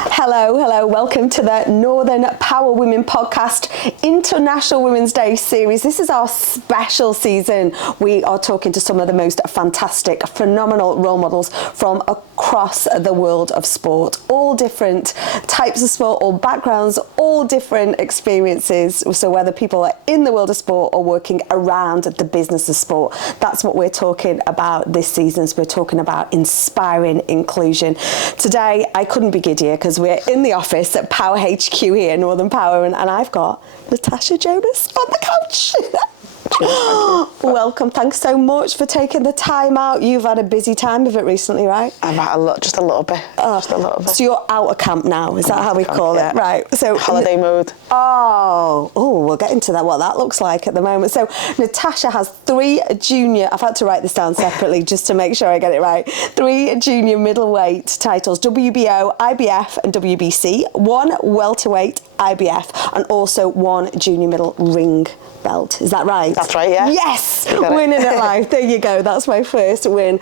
Hello, welcome to the Northern Power Women podcast International Women's Day series. This is our special season. We are talking to some of the most fantastic, phenomenal role models from across the world of sport. All different types of sport, all backgrounds, all different experiences. So whether people are in the world of sport or working around the business of sport, that's what we're talking about this season. So we're talking about inspiring inclusion. Today, I couldn't be giddier because we're in the office at Power HQ here, Northern Power, and I've got Natasha Jonas on the couch. Welcome, thanks so much for taking the time out. You've had a busy time of it recently, right? I've had just a little bit. So you're out of camp now, is that how we call it? Right. So holiday mode. Oh, we'll get into that, what that looks like at the moment. So Natasha has 3 junior, I've had to write this down separately just to make sure I get it right, 3 junior middleweight titles, WBO, IBF and WBC, 1 welterweight IBF, and also 1 junior middle ring belt. Is that right? That's right, yeah. Yes! Winning at life. There you go. That's my first win.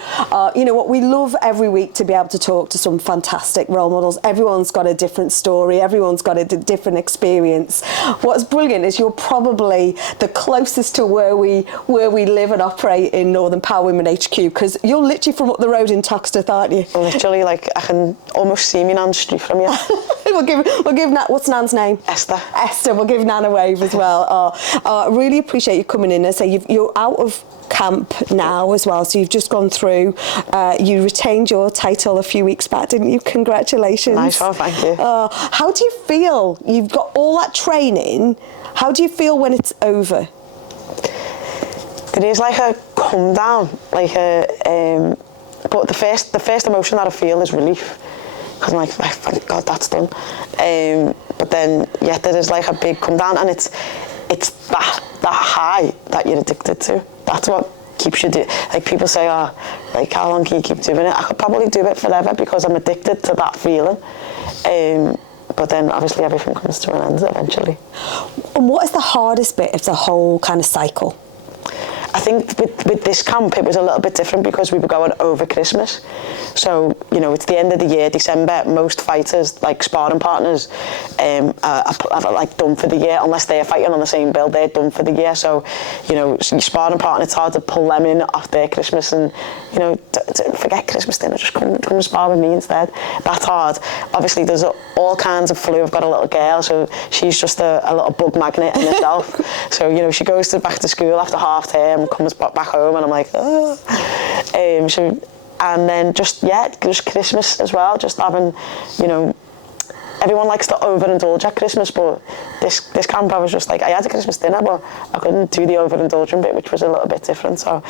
You know what? We love every week to be able to talk to some fantastic role models. Everyone's got a different story. Everyone's got a different experience. What's brilliant is you're probably the closest to where we live and operate in Northern Power Women HQ, because you're literally from up the road in Toxteth, aren't you? Literally, I can almost see me Nan's street from here. We'll give Nan, what's Nan's name? Esther. We'll give Nan a wave as well. I really appreciate you coming in and say you're out of camp now as well, so you've just gone through, you retained your title a few weeks back, didn't you? Congratulations. Nice one, thank you. How do you feel? You've got all that training. How do you feel when it's over? There is a come down, but the first emotion that I feel is relief, because I'm thank God that's done. But then, yeah, there is a big come down, and it's that high that you're addicted to. That's what keeps you people say, how long can you keep doing it? I could probably do it forever because I'm addicted to that feeling. But then obviously everything comes to an end eventually. And what is the hardest bit of the whole kind of cycle? I think with this camp, it was a little bit different because we were going over Christmas. So, it's the end of the year, December. Most fighters, sparring partners, are done for the year. Unless they're fighting on the same bill, they're done for the year. So, your sparring partner, it's hard to pull them in off their Christmas and, forget Christmas dinner, just come and spar with me instead. That's hard. Obviously, there's all kinds of flu. I've got a little girl, so she's just a little bug magnet in herself. So, she goes back to school after half term, comes back home, and I'm like, oh. And then just Christmas as well, just having, everyone likes to overindulge at Christmas, but this camp I was just I had a Christmas dinner, but I couldn't do the overindulging bit, which was a little bit different. So,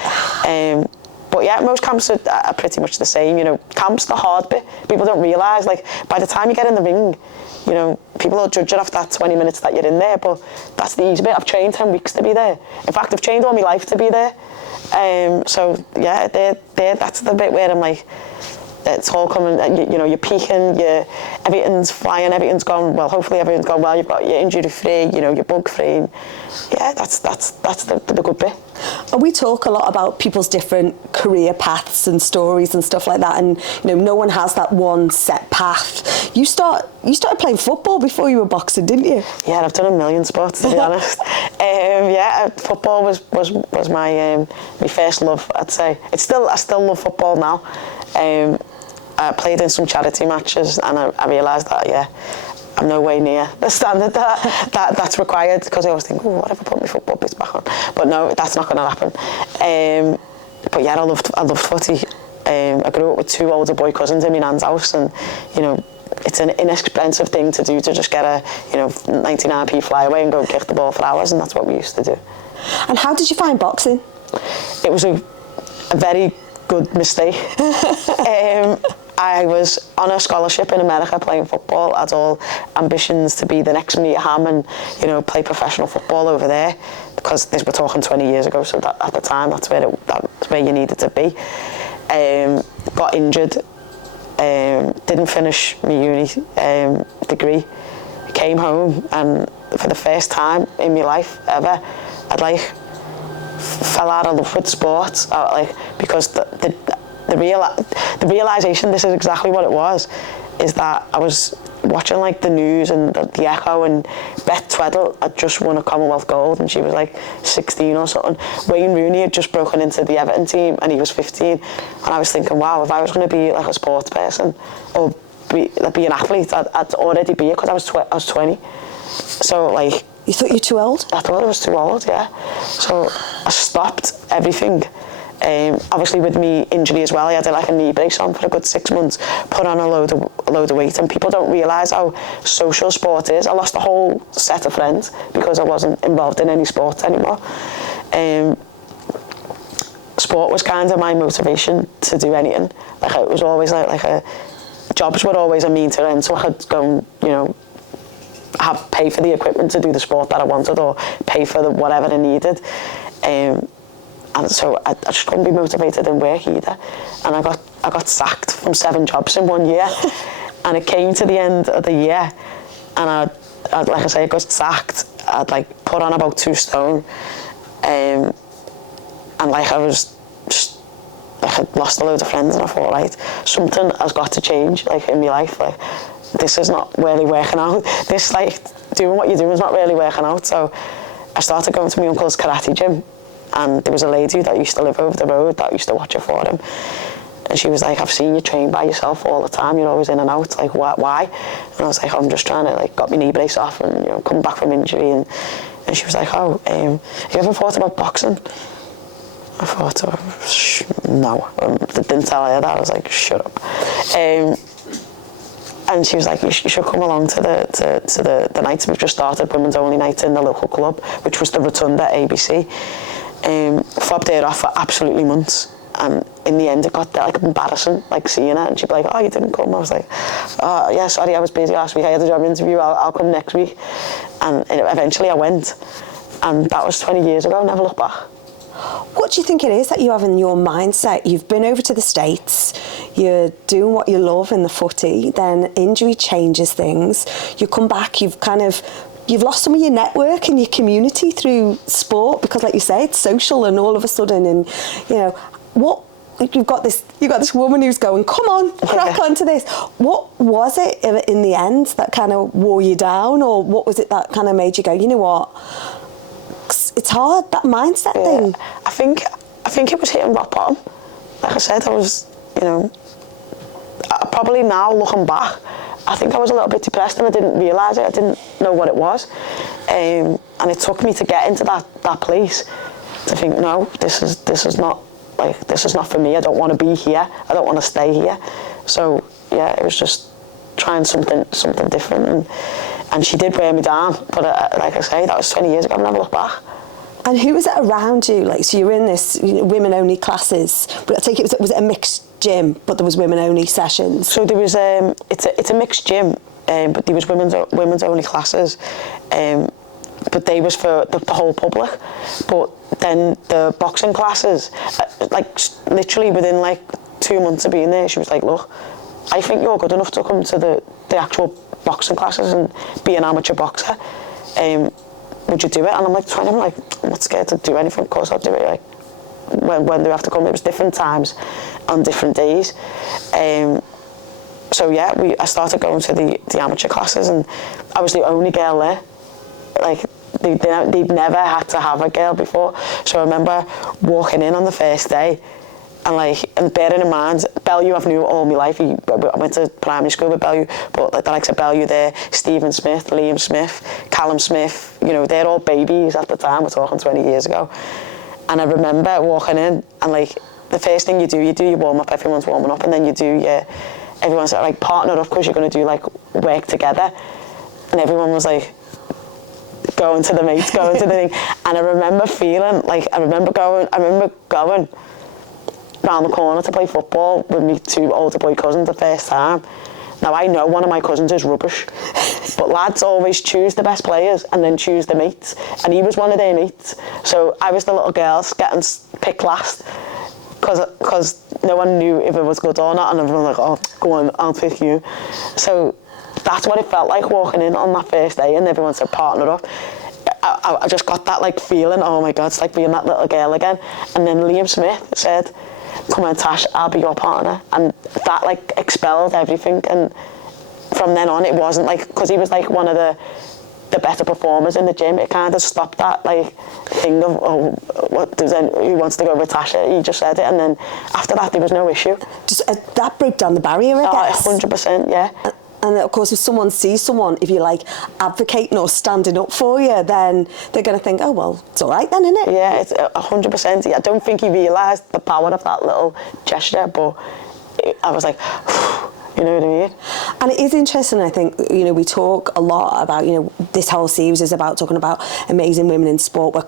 but yeah, most camps are pretty much the same. Camp's the hard bit. People don't realise, by the time you get in the ring, people will judge you off that 20 minutes that you're in there, but that's the easy bit. I've trained 10 weeks to be there. In fact, I've trained all my life to be there. So yeah, that's the bit where I'm it's all coming, you're peaking, everything's flying, everything's gone well, hopefully everything's gone well, you've got your injury free, you're bug free. Yeah, that's the good bit. And we talk a lot about people's different career paths and stories and stuff like that, and no one has that one set path. You started playing football before you were boxing, didn't you? Yeah, I've done a million sports, to be honest. Football was my first love, I'd say. I still love football now. I played in some charity matches, and I realised that I'm no way near the standard that's required, because I always think, what if I put my football boots back on? But no, that's not going to happen. But yeah, I loved footy. I grew up with 2 older boy cousins in my nan's house, and it's an inexpensive thing to do, to just get a 99p flyaway and go kick the ball for hours, and that's what we used to do. And how did you find boxing? It was a very good mistake. I was on a scholarship in America playing football. I had all ambitions to be the next Mia Hamm and, play professional football over there, because we're talking 20 years ago, so that, at the time that's where you needed to be. Got injured, didn't finish my uni degree, came home, and for the first time in my life ever, I'd fell out of love with sports, because the realization, this is exactly what it was, is that I was watching like the news and the Echo, and Beth Tweddle had just won a Commonwealth gold and she was like 16 or something. Wayne Rooney had just broken into the Everton team and he was 15, and I was thinking, wow, if I was going to be like a sports person or be an athlete, I'd already be it, because I was 20. So like, you thought you were too old? I thought I was too old, yeah. So I stopped everything. Obviously with me injury as well, I had like a knee brace on for a good 6 months, put on a load of weight, and people don't realise how social sport is. I lost a whole set of friends because I wasn't involved in any sports anymore. Sport was kind of my motivation to do anything. Like it was always jobs were always a mean to an end, so I could go and, you know, pay for the equipment to do the sport that I wanted, or pay for whatever I needed. And so I just couldn't be motivated in work either. And I got sacked from 7 jobs in 1 year. And it came to the end of the year, and I like I say, I got sacked. I'd like put on about 2 stone, and like I was just, like I'd lost a load of friends, and I thought, right, something has got to change, like in my life. Like, this is not really working out. This, like, doing what you're doing is not really working out. So I started going to my uncle's karate gym, and there was a lady that used to live over the road that used to watch it for him. And she was like, I've seen you train by yourself all the time. You're always in and out. Like, why? And I was like, I'm just trying to, like, got my knee brace off and, you know, come back from injury. And she was like, have you ever thought about boxing? I thought, no. I didn't tell her that. I was like, shut up. And she was like, you should come along to the nights. We've just started women's only nights in the local club, which was the Rotunda ABC. Fobbed her off for absolutely months, and in the end it got like embarrassing, like seeing her, and she'd be like, oh, you didn't come? I was like, oh yeah, sorry, I was busy last week, I had a job interview, I'll come next week. And eventually I went, and that was 20 years ago. Never looked back. What do you think it is that you have in your mindset? You've been over to the States, you're doing what you love in the footy, then injury changes things, you come back, you've lost some of your network and your community through sport, because like you say, it's social, and all of a sudden, and you know, you've got this woman who's going, come on, crack onto this. What was it in the end that kind of wore you down, or what was it that kind of made you go, you know what, it's hard, that mindset thing? I think it was hitting rock bottom. Like I said, I was, you know, probably now looking back, I think I was a little bit depressed and I didn't realise it. I didn't know what it was. And it took me to get into that place to think, no, this is not for me. I don't want to be here. I don't want to stay here. So yeah, it was just trying something different. And she did wear me down. But like I say, that was 20 years ago. I've never looked back. And who was it around you? Like, so you were in this women-only classes, but I take it was it a mixed gym, but there was women-only sessions? So there was it's a mixed gym, but there was women's only classes, but they was for the whole public. But then the boxing classes, like literally within like 2 months of being there, she was like, look, I think you're good enough to come to the actual boxing classes and be an amateur boxer. Would you do it? And I'm like 20, I'm not scared to do anything. Of course I'll do it. Like when they have to come, it was different times on different days. So yeah, I started going to the amateur classes, and I was the only girl there. Like they'd never had to have a girl before. So I remember walking in on the first day, and bearing in mind, Bellew I've knew all my life. I went to primary school with Bellew, but like the likes of Bellew there, Stephen Smith, Liam Smith, Callum Smith, you know, they're all babies at the time. We're talking 20 years ago. And I remember walking in, and like the first thing you do your warm up. Everyone's warming up, and then you do everyone's like partner up, because you're going to do like work together. And everyone was like going to the mates, going to the thing. And I remember feeling like I remember going round the corner to play football with me 2 older boy cousins the first time. Now I know one of my cousins is rubbish, but lads always choose the best players and then choose the mates, and he was one of their mates. So I was the little girls getting picked last, because no one knew if it was good or not, and everyone was like, oh, go on, I'll pick you. So that's what it felt like walking in on that first day, and everyone said partner up. I just got that like feeling, oh my God, it's like being that little girl again. And then Liam Smith said, come on Tash, I'll be your partner. And that like expelled everything. And from then on, it wasn't like, because he was like one of the better performers in the gym, it kind of stopped that like thing of, oh, what does who wants to go with Tasha? He just said it, and then after that there was no issue. Just that broke down the barrier, I guess. 100%, yeah. And of course, if someone sees someone, if you like, advocating or standing up for you, then they're going to think, oh, well, it's all right then, isn't it? Yeah, it's 100%. I don't think he realised the power of that little gesture, but I was like, you know what I mean? And it is interesting, I think, you know, we talk a lot about, you know, this whole series is about talking about amazing women in sport. We're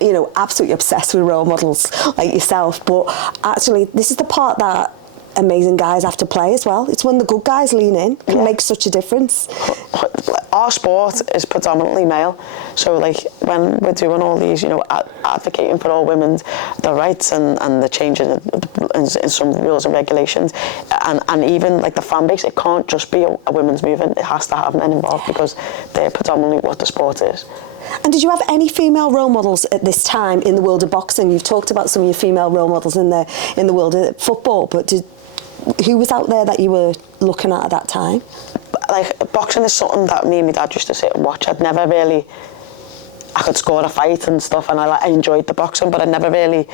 you know, absolutely obsessed with role models like yourself, but actually this is the part that amazing guys have to play as well. It's when the good guys lean in, can make such a difference. Our sport is predominantly male, so like when we're doing all these, you know, advocating for all women's their rights and the changes in some rules and regulations, and even like the fan base, it can't just be a women's movement, it has to have men involved because they're predominantly what the sport is. And did you have any female role models at this time in the world of boxing? You've talked about some of your female role models in the world of football, but who was out there that you were looking at that time? Like, boxing is something that me and my dad used to sit and watch. I could score a fight and stuff, and I enjoyed the boxing, but I never really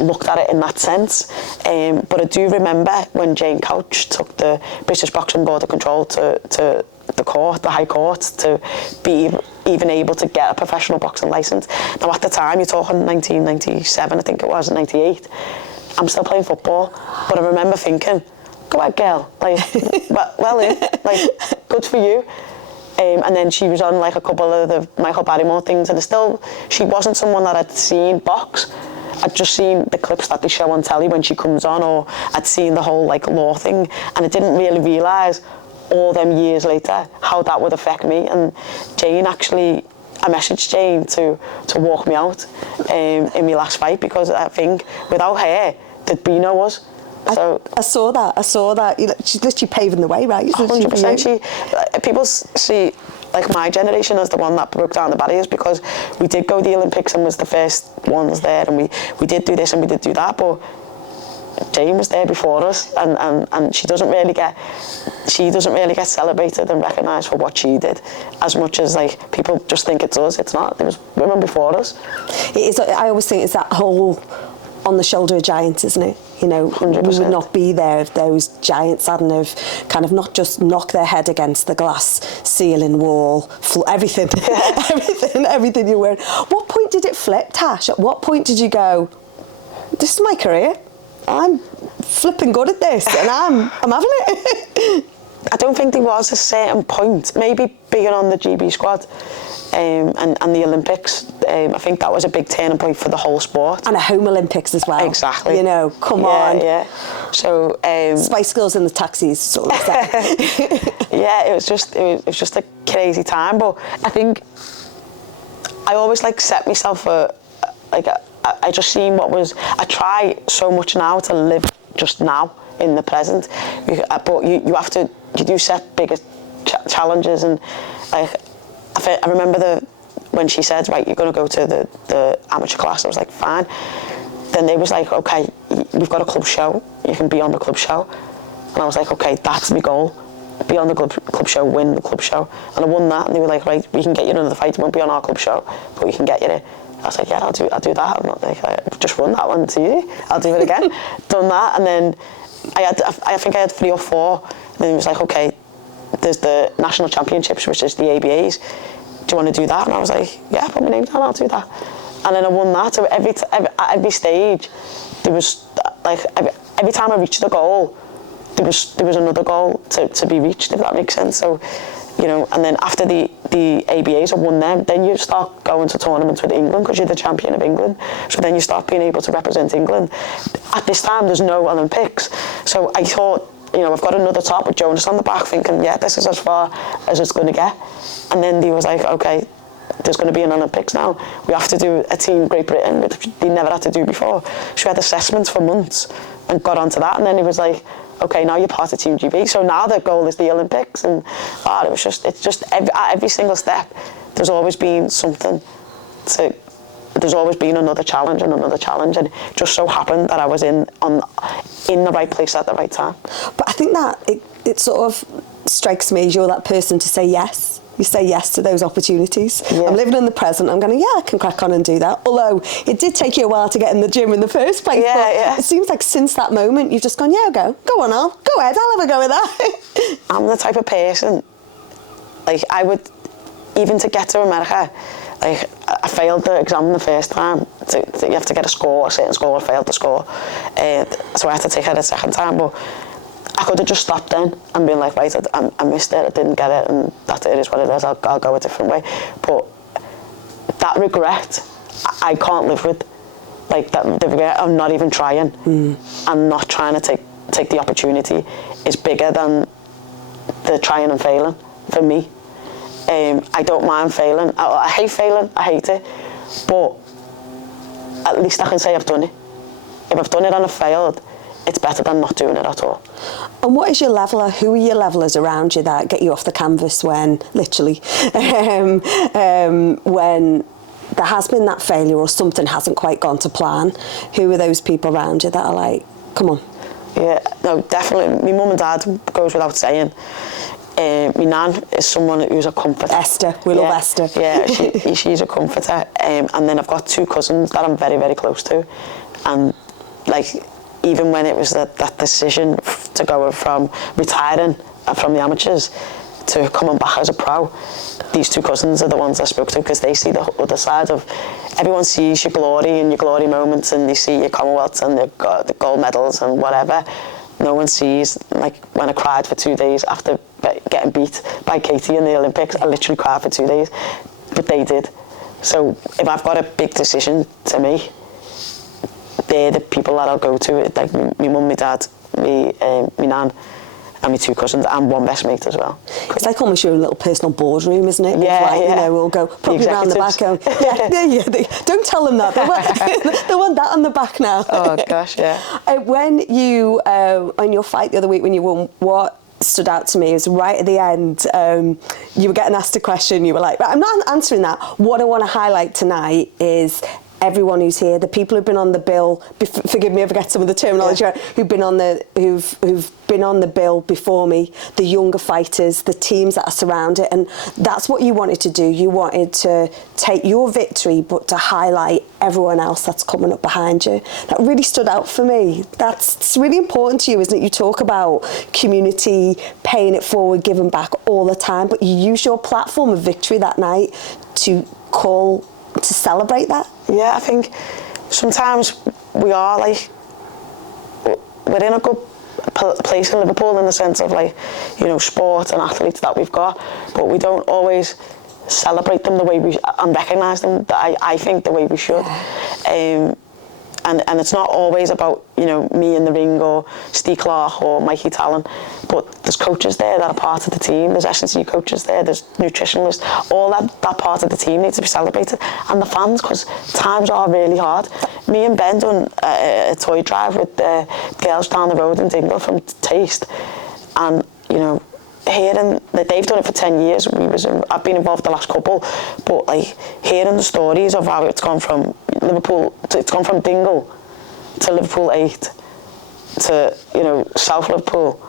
looked at it in that sense. But I do remember when Jane Couch took the British Boxing Board of Control to the High Court, to be even able to get a professional boxing licence. Now, at the time, you're talking 1997, I think it was, 98. I'm still playing football, but I remember thinking, go ahead, girl, like, well in, like, good for you. And then she was on like a couple of the Michael Barrymore things, and she wasn't someone that I'd seen box. I'd just seen the clips that they show on telly when she comes on, or I'd seen the whole like law thing, and I didn't really realise all them years later how that would affect me. And Jane actually, I messaged Jane to walk me out in my last fight, because I think without her there'd be no us. So I saw that. You know, she's literally paving the way, right? 100%. People see like my generation as the one that broke down the barriers, because we did go to the Olympics and was the first ones there, and we did do this and we did do that, but Jane was there before us, and she doesn't really get celebrated and recognised for what she did as much as like people just think it's us. It's not. There was women before us. It is. I always think it's that whole on the shoulder of giants, isn't it? You know, 100%. We would not be there if those giants hadn't have kind of not just knocked their head against the glass ceiling, wall, everything, everything you were. What point did it flip, Tash? At what point did you go, this is my career, I'm flipping good at this, and I'm having it? I don't think there was a certain point. Maybe being on the GB squad and the Olympics, I think that was a big turning point for the whole sport. And a home Olympics as well. Exactly. You know, come on. Yeah. So Spice Girls in the taxis, sort of stuff. Yeah, it was just a crazy time. But I think I always like set myself for like I just seen what was. I try so much now to live just now in the present, but you have to. You do set bigger challenges, and like I remember when she said, right, you're going to go to the amateur class. I was like, fine. Then they was like, okay, we've got a club show. You can be on the club show. And I was like, okay, that's my goal. Be on the club show, win the club show. And I won that. And they were like, right, we can get you another fight. You won't be on our club show, but we can get you there. I was like, yeah, I'll do that. I'm not like, I just won that one. It's easy. I'll do it again. Done that, and then I think I had 3 or 4. And then he was like, okay, there's the national championships, which is the ABAs. Do you want to do that? And I was like, yeah, put my name down, I'll do that. And then I won that. So at every stage, there was like every time I reached the goal, there was another goal to be reached, if that makes sense. So, you know, and then after the ABAs, I won them, then you start going to tournaments with England because you're the champion of England. So then you start being able to represent England. At this time, there's no Olympics. So I thought, you know, I've got another top with Jonas on the back, thinking, yeah, this is as far as it's going to get. And then he was like, okay, there's going to be an Olympics now. We have to do a Team Great Britain, which they never had to do before. So we had assessments for months and got onto that. And then he was like, okay, now you're part of Team GB. So now the goal is the Olympics. And it's just at every single step, there's always been something there's always been another challenge. And it just so happened that I was in the right place at the right time. But I think that it sort of strikes me as you're that person to say yes. You say yes to those opportunities. Yeah. I'm living in the present. I'm going, I can crack on and do that. Although it did take you a while to get in the gym in the first place. Yeah, but yeah. it seems like since that moment, you've just gone, yeah, go on, Al. Go ahead, I'll have a go with that. I'm the type of person, like, I would, even to get to America, like, I failed the exam the first time. You have to get a certain score, I failed the score. So I had to take it a second time, but I could have just stopped then and been like, right, I missed it, I didn't get it, and it is what it is, I'll go a different way. But that regret, I can't live with. Like, the regret of not even trying and not trying to take the opportunity is bigger than the trying and failing for me. I don't mind failing. I hate failing, I hate it, but at least I can say I've done it. If I've done it and I've failed, it's better than not doing it at all. And what is your leveller? Who are your levellers around you that get you off the canvas when, literally, when there has been that failure or something hasn't quite gone to plan? Who are those people around you that are like, come on? Yeah, no, definitely. My mum and dad goes without saying. My nan is someone who's a comforter. Esther, we love Esther. Yeah, she's a comforter. And then I've got two cousins that I'm very, very close to. And, like, even when it was that decision to go from retiring from the amateurs to coming back as a pro, these two cousins are the ones I spoke to, because they see the other side of, everyone sees your glory and your glory moments, and they see your Commonwealths and the gold medals and whatever. No one sees, like, when I cried for 2 days after getting beat by Katie in the Olympics. I literally cried for 2 days, but they did. So if I've got a big decision to make, they're the people that I'll go to, like my mum, my dad, my nan, and my two cousins, and one best mate as well. It's like almost your own little personal boardroom, isn't it? Yeah, like, yeah. You know, we'll go probably around the back. Don't tell them that. They want that on the back now. Oh gosh, yeah. When you, on your fight the other week when you won, what stood out to me is right at the end, you were getting asked a question, you were like, I'm not answering that. What I want to highlight tonight is everyone who's here, the people who've been on the bill, forgive me if I get some of the terminology right, who've been on the bill before me, the younger fighters, the teams that are surrounded, and that's what you wanted to do. You wanted to take your victory, but to highlight everyone else that's coming up behind you. That really stood out for me. It's really important to you, isn't it? You talk about community, paying it forward, giving back all the time, but you use your platform of victory that night to celebrate that. Yeah, I think sometimes we are like, we're in a good place in Liverpool in the sense of, like, you know, sport and athletes that we've got, but we don't always celebrate them the way we and recognise them, I think, the way we should. And it's not always about, you know, me in the ring or Steve Clark or Mikey Talon, but there's coaches there that are part of the team, there's S&C coaches there's nutritionalists, all that part of the team needs to be celebrated, and the fans, because times are really hard. Me and Ben done a toy drive with the girls down the road in Dingle from Taste, and, you know, hearing that they've done it for 10 years, I've been involved the last couple, but, like, hearing the stories of how it's gone from Liverpool, it's gone from Dingle to Liverpool 8 to, you know, South Liverpool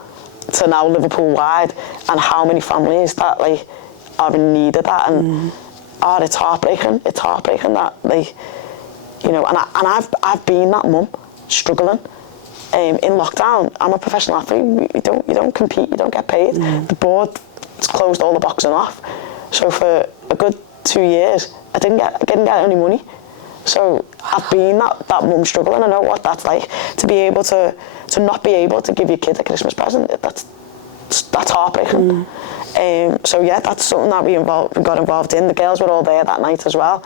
to now Liverpool wide, and how many families that, like, are in need of that, and it's heartbreaking that, like, you know, and I've been that mum struggling. In lockdown, I'm a professional athlete. You don't compete, you don't get paid. The board closed all the boxing off. So for a good 2 years, I didn't get any money. So I've been that mum struggling. I know what that's like, to be able to not be able to give your kid a Christmas present. That's heartbreaking. So yeah, that's something that we got involved in. The girls were all there that night as well.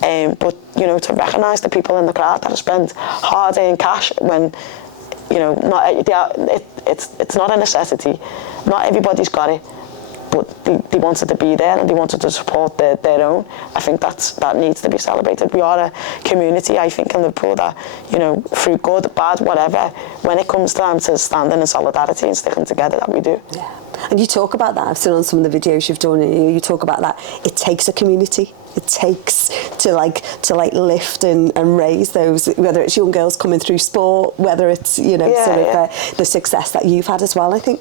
But, you know, to recognise the people in the crowd that have spent hard-earned cash when, you know, it's not a necessity. Not everybody's got it, but they wanted to be there and they wanted to support their own. I think that needs to be celebrated. We are a community, I think, in Liverpool that, you know, through good, bad, whatever, when it comes time to standing in solidarity and sticking together, that we do. Yeah. And you talk about that. I've seen on some of the videos you've done, you talk about that. It takes a community. it takes to lift and raise those, whether it's young girls coming through sport, whether it's the success that you've had as well. I think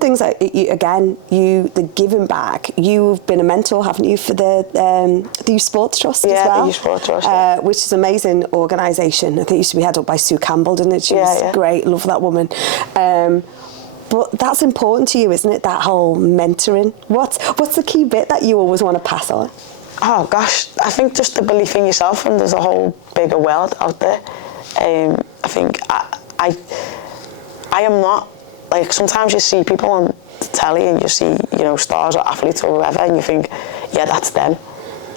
things like the giving back. You've been a mentor, haven't you, for the Youth Sports Trust as well? The Youth Sports Trust, which is an amazing organisation. I think it used to be headed up by Sue Campbell, didn't it? She was great. Love that woman. But that's important to you, isn't it? That whole mentoring. What's the key bit that you always want to pass on? Oh gosh, I think just the belief in yourself, and there's a whole bigger world out there. I think I am not, like, sometimes you see people on the telly and you see, stars or athletes or whoever, and you think, yeah, that's them,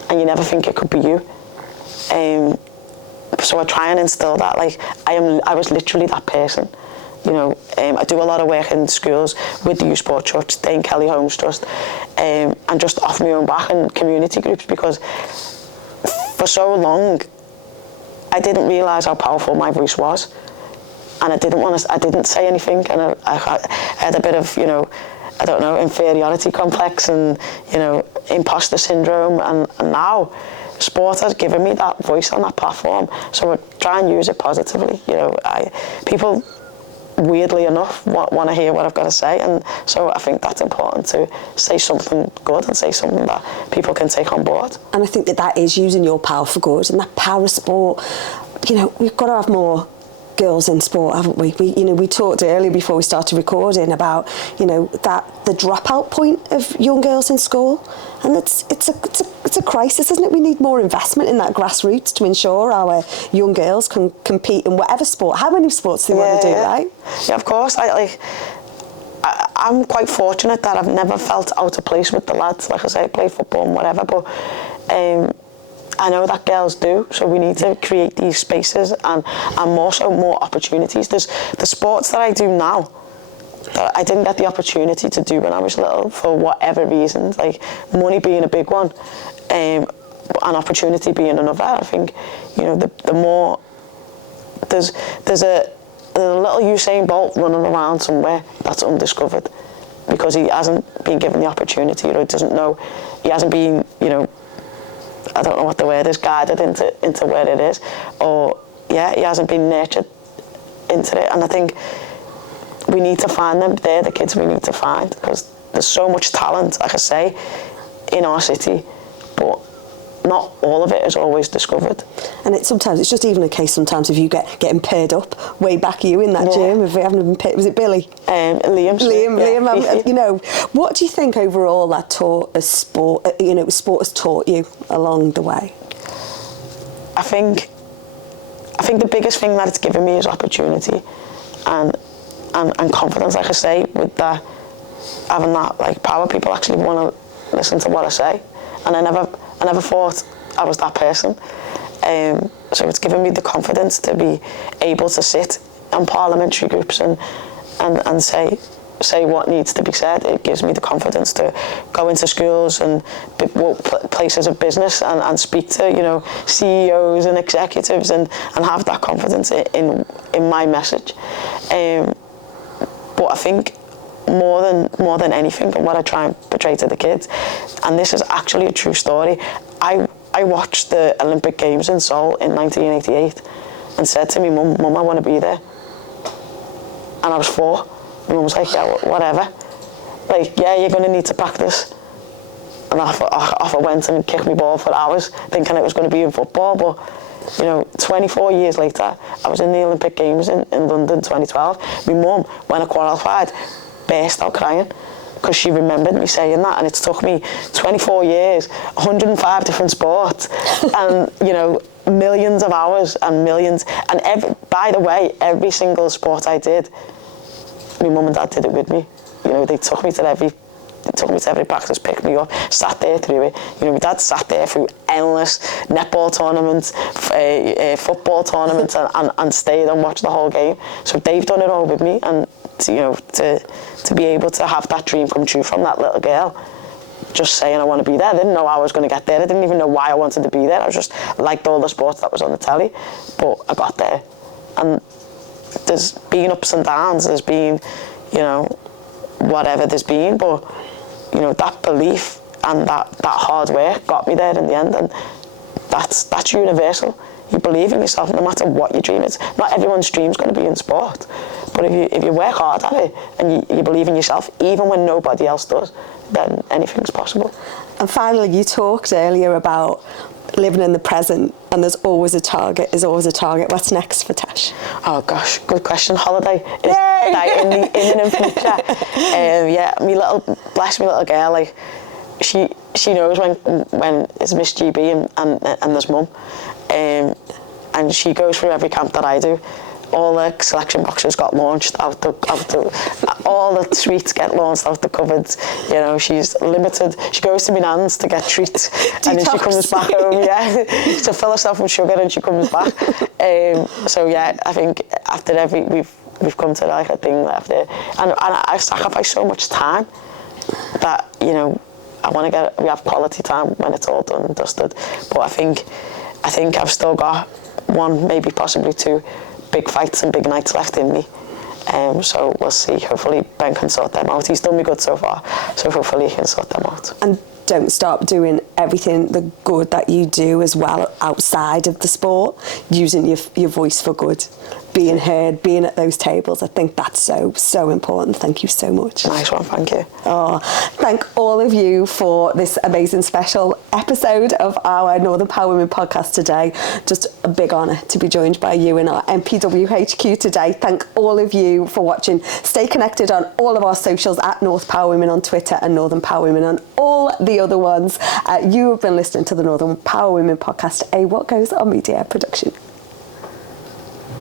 and you never think it could be you. So I try and instill that, like, I was literally that person. I do a lot of work in schools with the Youth Sport Trust, Dane Kelly Homes Trust, and just off my own back in community groups, because for so long I didn't realise how powerful my voice was, and I didn't say anything, and I had a bit of, inferiority complex and, imposter syndrome, and now sport has given me that voice on that platform, so I try and use it positively. People, weirdly enough, want to hear what I've got to say, and so I think that's important, to say something good and say something that people can take on board. And I think that is using your power for good, and that power sport. We've got to have more girls in sport, haven't we? We talked earlier before we started recording about that the dropout point of young girls in school, and it's a crisis, isn't it? We need more investment in that grassroots to ensure our young girls can compete in whatever sport, how many sports they want to do, right? Yeah, of course. I'm quite fortunate that I've never felt out of place with the lads. Like I say, I play football and whatever, but I know that girls do, so we need to create these spaces and more opportunities. There's the sports that I do now that I didn't get the opportunity to do when I was little for whatever reasons, like money being a big one, an opportunity being another. I think, the more there's a little Usain Bolt running around somewhere that's undiscovered because he hasn't been given the opportunity, or he hasn't been, I don't know what the word is, guided into where it is, or he hasn't been nurtured into it. And I think we need to find them. They're the kids we need to find, because there's so much talent, like I say, in our city, but not all of it is always discovered. And it's just even a case sometimes of you getting paired up way back in that gym, if we haven't been paired. Was it Billy? Liam. What do you think overall that taught us sport has taught you along the way? I think the biggest thing that it's given me is opportunity and confidence, like I say, with that, having that power. People actually want to listen to what I say, and I never thought I was that person. So it's given me the confidence to be able to sit in parliamentary groups and say what needs to be said. It gives me the confidence to go into schools and places of business and speak to CEOs and executives and have that confidence in my message. But I think more than anything, and what I try and portray to the kids, and this is actually a true story, I watched the Olympic Games in Seoul in 1988 and said to me, Mum, I want to be there. And I was 4. My mum was like, yeah, whatever. You're going to need to practice. And off I went and kicked my ball for hours, thinking it was going to be in football. But 24 years later, I was in the Olympic Games in London 2012. My mum, when I qualified, burst out crying, because she remembered me saying that, and it's took me 24 years, 105 different sports, and millions of hours and millions. And by the way, every single sport I did, my mum and dad did it with me. They took me to every practice, picked me up, sat there through it. My dad sat there through endless netball tournaments, football tournaments, and stayed and watched the whole game. So they've done it all with me, and to be able to have that dream come true from that little girl, just saying I want to be there. I didn't know how I was going to get there. I didn't even know why I wanted to be there. I just liked all the sports that was on the telly, but I got there. And there's been ups and downs. There's been, whatever there's been, but that belief that hard work got me there in the end, and that's universal. You believe in yourself no matter what your dream is. Not everyone's dream is going to be in sport, but if you work hard at it and you believe in yourself, even when nobody else does, then anything's possible. And finally, you talked earlier about living in the present, and there's always a target. What's next for Tash? Oh gosh, good question. Holiday is like in the imminent future. Yeah, bless me little girl, like she knows when it's Miss GB and there's mum, and she goes through every camp that I do. All the selection boxes got launched out the all the sweets get launched out the cupboards. You know, she's limited. She goes to my nan's to get treats, and then she comes back home, to fill herself with sugar, and she comes back. So yeah, I think after we've come to like a thing after, and I've sacrificed so much time that, you know, we have quality time when it's all done and dusted. But I think I've still got one, maybe possibly two big fights and big nights left in me. So we'll see. Hopefully Ben can sort them out. He's done me good so far, so hopefully he can sort them out. And don't stop doing everything the good that you do as well outside of the sport, using your voice for good, being heard, being at those tables. I think that's so important. Thank you so much. Nice one, thank you. Oh, thank all of you for this amazing special episode of our Northern Power Women podcast today. Just a big honour to be joined by you in our NPWHQ today. Thank all of you for watching. Stay connected on all of our socials at North Power Women on Twitter and Northern Power Women on all the other ones. You have been listening to the Northern Power Women podcast, a What Goes On Media production.